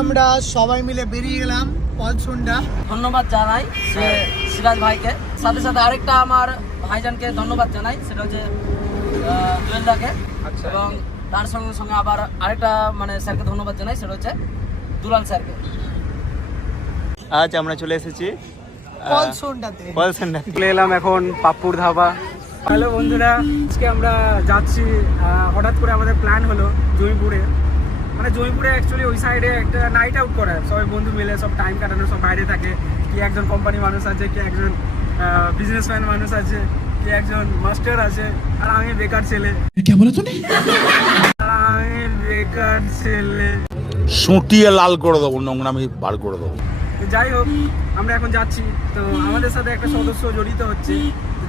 আমরা সবাই মিলে বেরিয়ে গেলাম পলসুন্ডা। ধন্যবাদ জানাই সে সিরাজ ভাইকে। সাথে সাথে আরেকটা আমার ভাইজানকে ধন্যবাদ জানাই সেটা হচ্ছে জুয়েলদাকে। আচ্ছা। এবং তার সঙ্গে সঙ্গে আবার আরেকটা মানে স্যারকে ধন্যবাদ জানাই সেটা হচ্ছে দুলাল স্যারকে। আজ আমরা চলে এসেছি পলসুন্ডাতে। চলে এলাম এখন পাপ্পুর ধাবা। হ্যালো বন্ধুরা আজকে আমরা যাচ্ছি হঠাৎ করে আমাদের প্ল্যান হলো জয়পুরে জয়পুরে অ্যাকচুয়ালি ওই সাইডে একটা নাইট আউট করে। সবাই বন্ধু মিলে সব টাইম কাটানো সব বাইরে থাকে। কি একজন কোম্পানি মানুষ আছে কি একজন বিজনেসম্যান মানুষ আছে কি একজন মাস্টার আছে। আর আমি বেকার ছেলে। আর আমি বেকার ছেলে। সুটিয়ে লাল করে দেবো নোংরামি বার করে দেবো। তো যাই হোক আমরা এখন যাচ্ছি। তো আমাদের সাথে একটা সদস্য জড়িত হচ্ছে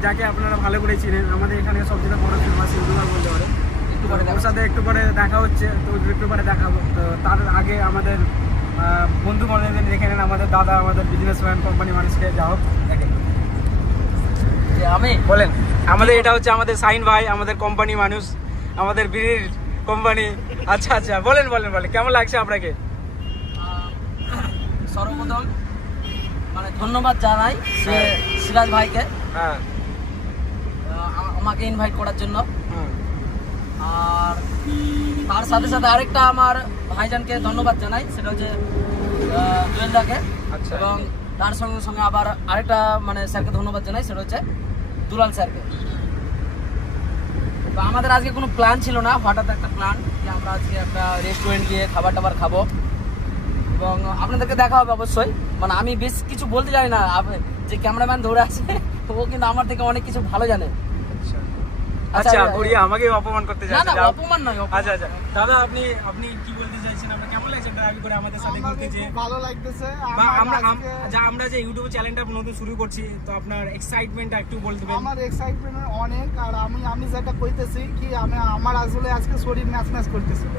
যাকে আপনারা ভালো করে চিনেন। আমাদের এখানে সবচেয়ে বড় ফেমাস ইউটিউবার বলতে পারে একটু পরে ওর সাথে একটু পরে দেখা হচ্ছে তো একটু পরে দেখাবো। তো তার আগে আমাদের বন্ধু বান্ধবদের দেখে নেন আমাদের দাদা আমাদের বিজনেসম্যান কোম্পানি মানুষকে যা হোক দেখেন। যে আমি? বলেন। আমাদের এটা হচ্ছে আমাদের সাইন ভাই আমাদের কোম্পানি মানুষ আমাদের বিড়ির কোম্পানি আচ্ছা আচ্ছা বলেন বলেন বলেন কেমন লাগছে আপনাকে? সর্বপ্রথম মানে ধন্যবাদ জানাই সে সিরাজ ভাইকে। হ্যাঁ। আমাকে ইনভাইট করার জন্য। আর তার সাথে সাথে আরেকটা আমার ভাইজানকে ধন্যবাদ জানাই সেটা হচ্ছে জুয়েলদাকে। আচ্ছা। এবং তার সঙ্গে সঙ্গে আবার আরেকটা মানে স্যারকে ধন্যবাদ জানাই সেটা হচ্ছে দুলাল স্যারকে। তো আমাদের আজকে কোনো প্ল্যান ছিল না হঠাৎ একটা প্ল্যান যে আমরা আজকে একটা রেস্টুরেন্ট গিয়ে খাবার টাবার খাব। এবং আপনাদেরকে দেখা হবে অবশ্যই। মানে আমি বেশ কিছু বলতে জানি না যে ক্যামেরাম্যান ধরে আছে ও কিন্তু আমার থেকে অনেক কিছু ভালো জানে। আচ্ছা আচ্ছা, গড়িয়া আমাকে অপমান করতে না যাচ্ছে না। অপমান নয় আচ্ছা আচ্ছা। দাদা আপনি আপনি কি বলতে চাইছেন? আপনার কেমন লাগছে? ড্রাইভিং করে আমাদের সাথে ঘুরতে যে ভালো লাগতেছে। আমার আমরা যা আমরা যে ইউটিউব চ্যানেলটা নতুন শুরু করছি তো আপনার এক্সাইটমেন্টটা একটু বলতে পারেন। আমার এক্সাইটমেন্ট অনেক আর আমি আমি যেটা কইতেছি কি আমি আমার আসলে আজকে শরীর ম্যাচ ম্যাচ করতেছিল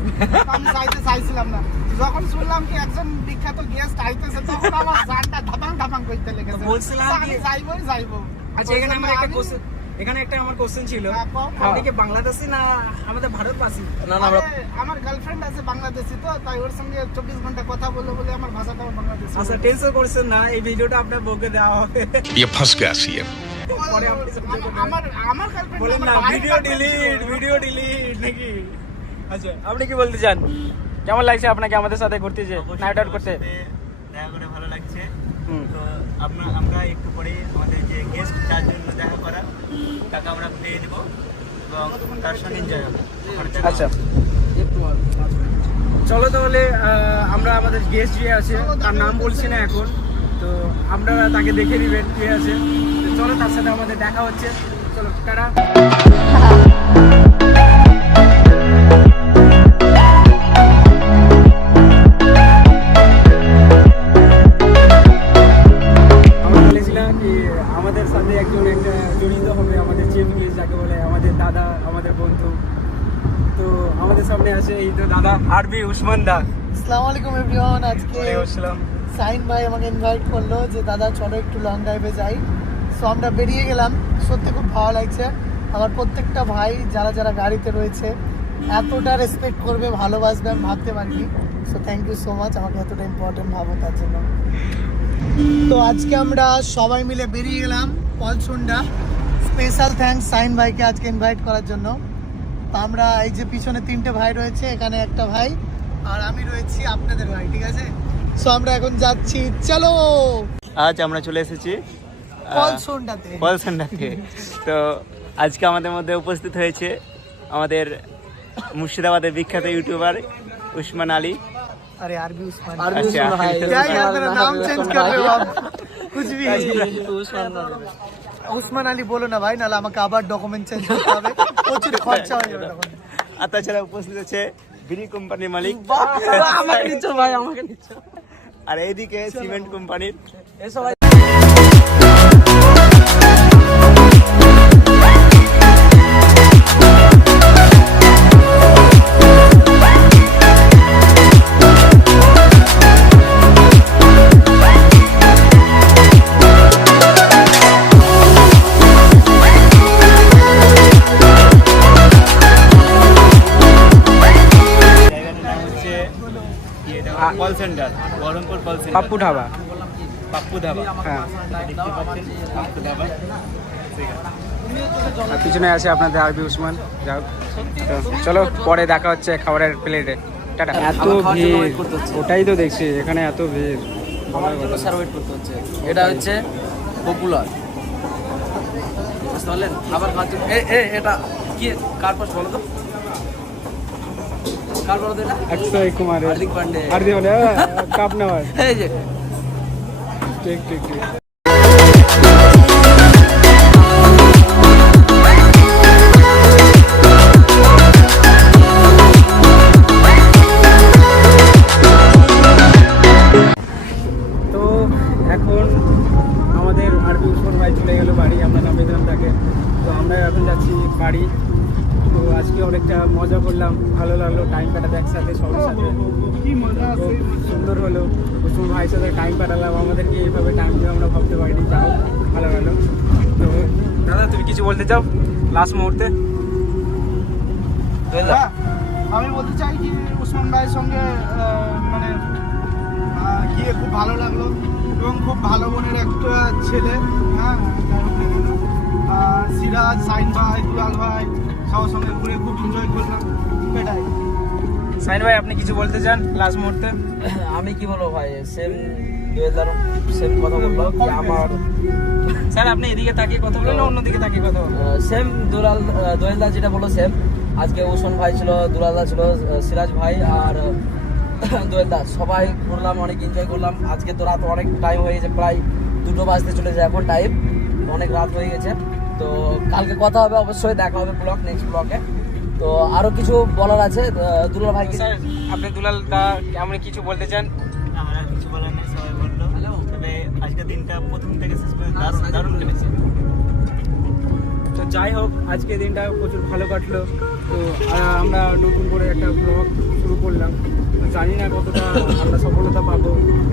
আমি চাইতে চাইছিলাম না। যখন শুনলাম কি একজন বিখ্যাত গেস্ট আইতেছে তখন আমার জানটা ধাপাং ধাপাং করতে লেগেছে। বলছিলাম তো আমি যাইবই যাইবো। আচ্ছা এখানে আমার একটা কোশ্চেন এখানে একটা আমার কোশ্চেন ছিল হ্যাঁ, কও। আপনি কি বাংলাদেশি না আমাদের ভারতবাসী না না আমরা আরে, আমার গার্লফ্রেন্ড আছে বাংলাদেশি তো তাই ওর সঙ্গে চব্বিশ ঘন্টা কথা বলে বলে আমার ভাষাটাও বাংলাদেশি আচ্ছা টেনশন করছেন না এই ভিডিওটা আপনার বউকে দেওয়া হবে ये फंस गया सीएम পরে আপনি সব আমার- আমার আমার গার্লফ্রেন্ড বলেন না ভিডিও ডিলিট ভিডিও ডিলিট নাকি আচ্ছা আপনি কি বলতে চান কেমন লাগছে আপনাকে আমাদের সাথে ঘুরতে যে নাইট আউট করতে দেখা করে ভালো লাগছে হুম। তো আমরা আমরা একটু পরে আমাদের যে গেস্ট যার জন্য দেখা করা তাকে আমরা পেয়ে দেবো এবং তার সঙ্গে এনজয় হবে। আচ্ছা। চলো তাহলে আমরা আমাদের গেস্ট যে আছে তার নাম বলছি না এখন তো আপনারা তাকে দেখে নেবেন কে আছে। চলো তার সাথে আমাদের দেখা হচ্ছে। চলো টাটা। আছে এই তো দাদা আরবি উসমান দা। আসসালামু আলাইকুম এভরিওয়ান আজকে ওয়ালাইকুম সাইন ভাই আমাকে ইনভাইট করল যে দাদা চলো একটু লং ড্রাইভে যাই। সো আমরা বেরিয়ে গেলাম। সত্যি খুব ভালো লাগছে। আমার প্রত্যেকটা ভাই যারা যারা গাড়িতে রয়েছে এতটা রেসপেক্ট করবে ভালোবাসবে আমি ভাবতে পারিনি। So thank you so much আমাকে এতটা ইম্পর্টেন্ট ভাবো তার জন্য। তো আজকে আমরা সবাই মিলে বেরিয়ে গেলাম পলসুন্ডা। স্পেশাল থ্যাঙ্কস সাইন ভাইকে আজকে ইনভাইট করার জন্য। আমরা এই যে পিছনে তিনটে ভাই রয়েছে এখানে একটা ভাই আর আমি রয়েছি আপনাদের ভাই ঠিক আছে? সো আমরা এখন যাচ্ছি চলো! আজ আমরা চলে এসেছি তো আজকে আমাদের মধ্যে উপস্থিত হয়েছে আমাদের মুর্শিদাবাদের বিখ্যাত ইউটিউবার উসমান আলী। আরে আচ্ছা, উসমান আলী। বলো না ভাই নাহলে আমাকে আবার ডকুমেন্ট চেঞ্জ করতে হবে। প্রচুর খরচা হয়ে যাবে তখন। আর তাছাড়া উপস্থিত আছে বিড়ি কোম্পানির মালিক। আমাকে নিচ্ছ ভাই আমাকে নিচ্ছ। আর এইদিকে সিমেন্ট কোম্পানির। এসব call centre Baharampur call centre Pappu dhaba হ্যাঁ পাপ্পু ধাবা আর পিছনে আছে আপনাদের আরবি উসমান যাও চলো পরে দেখা হচ্ছে খাবারের প্লেটে টাটা। এত ভিড়। ওটাই তো দেখছি এখানে এত ভিড়। স্যার ওয়েট করতে হচ্ছে। এটা হচ্ছে পপুলার বুঝতে পারলেন? খাবার খাওয়ার জন্য এ এ এটা কি? কার পাশ বলো তো? অক্ষয় কুমার হার্দিক পান্ডে। কাপ নেওয়ার। ঠিক ঠিক ঠিক। তো এখন আমাদের আরবি উসমান ভাই চলে গেল বাড়ি আমরা নামিয়ে দিলাম তাকে। তো আমরা এখন যাচ্ছি বাড়ি। তো আজকে অনেকটা মজা করলাম। ভালো লাগল টাইম কাটাতে একসাথে সবার সাথে। খুব সুন্দর হলো। কুসুম ভাইয়ের সাথে টাইম কাটালাম। আমাদেরকে এইভাবে টাইম দিয়ে আমরা ভাবতে পারিনি। যাও ভালো গেলো তো দাদা তুমি কিছু বলতে চাও লাস্ট মুহূর্তে? হ্যাঁ, আমি বলতে চাই কি উসমান ভাইয়ের সঙ্গে মানে গিয়ে খুব ভালো লাগল। এবং খুব ভালো মনের একটা ছেলে। হ্যাঁ সিরাজ সাইন ভাই দুলাল ভাই সবার সঙ্গে ঘুরে খুব এনজয় করলাম। এটাই। সাইন ভাই আপনি কিছু বলতে চান লাস্ট মুহূর্তে? আমি কি বলব ভাই সেম দুয়েদার সেম কথা বলল আমার স্যার আপনি এদিকে তাকিয়ে কথা বলেন অন্যদিকে তাকিয়ে কথা বলেন। সেম দুলাল দোয়েলদা যেটা বলল সেম আজকে উসমান ভাই ছিল দুলালদা ছিল সিরাজ ভাই আর দোয়েলদা। সবাই ঘুরলাম অনেক এনজয় করলাম। আজকে তো রাত অনেক টাইম হয়ে গেছে প্রায় দুটো বাজতে চলে যায় এখন টাইম অনেক রাত হয়ে গেছে। তো কালকে কথা হবে অবশ্যই দেখা হবে ব্লগ নেক্সট ব্লগে। তো আরও কিছু বলার আছে? দুলাল ভাই স্যার আপনি দুলাল দা আপনি কিছু বলতে চান? আমার আর কিছু বলার নেই সবাই বলল। হ্যালো তবে আজকের দিনটা প্রথম থেকে শেষ পর্যন্ত দারুণ দারুণ কেটেছে। তো যাই হোক আজকের দিনটা প্রচুর ভালো কাটলো। তো আমরা নতুন করে একটা ব্লগ শুরু করলাম। জানি না কতটা আমরা সফলতা পাবো,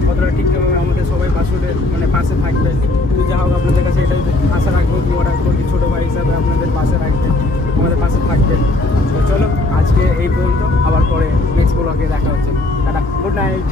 কতটা ঠিকঠাকভাবে আমাদের সবাই পাশে মানে পাশে থাকবে। তো যা হোক, আপনাদের কাছে এটাই আশা রাখব, দোয়া রাখব কি ছোটো ভাই হিসাবে আপনাদের পাশে রাখবেন, আমাদের পাশে থাকবেন। তো চলো, আজকে এই পর্যন্ত, আবার পরে নেক্সট ব্লগে দেখা হচ্ছে। Tata good night